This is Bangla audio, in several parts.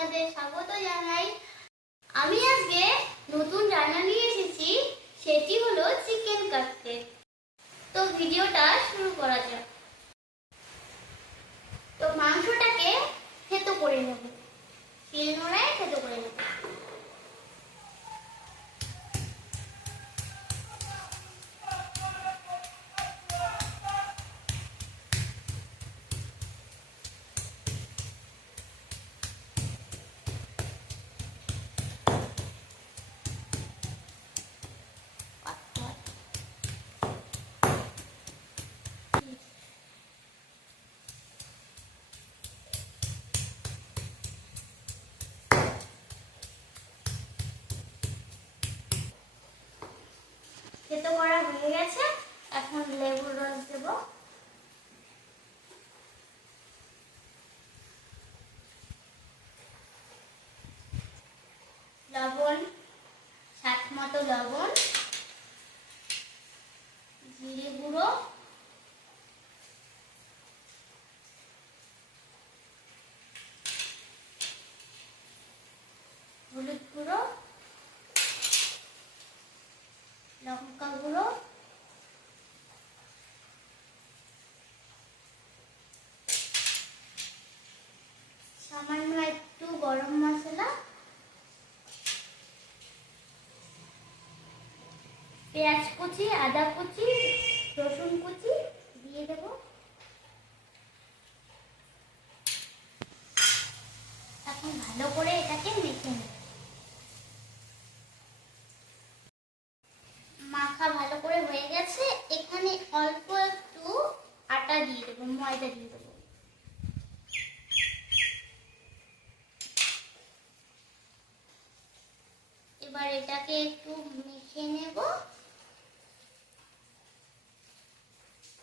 আপনাদের স্বাগত জানাই। আমি আজকে নতুন রান্না নিয়ে এসেছি, সেটি হলো চিকেন কাটলেট তো ভিডিওটা শুরু করা যাক। তো মাংসটাকে থেতো করে নেব। থেতো করা হয়ে গেছে এখন লেবুর রস দেব। লবণ সাত মতো লবণ জিরে গুঁড়ো। পেঁয়াজ কুচি, আদা কুচি, রসুন কুচি দিয়ে দেব। এখন ভালো করে এটাকে মেখে নেব। মাখা ভালো করে হয়ে গেছে। এখানে অল্প একটু আটা দিয়ে দেবো, ময়দা দিয়ে দেবো। এবার এটাকে একটু মেখে নেব।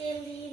তেল দিয়ে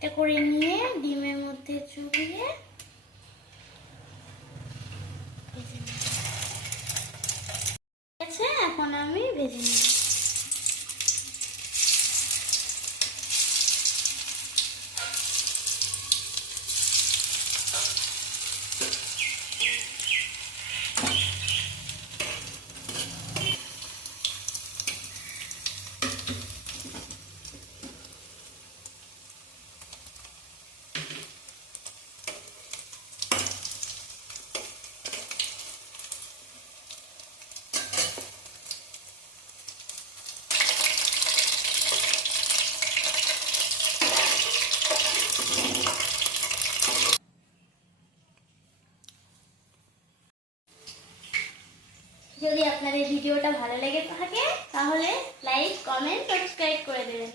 একটা করে নিয়ে ডিমের মধ্যে চুবিয়ে ভেজে নেব। ঠিক আছে এখন আমি ভেজে নেব যদি আপনার এই ভিডিওটা ভালো লেগে থাকে তাহলে লাইক কমেন্ট সাবস্ক্রাইব করে দেবেন।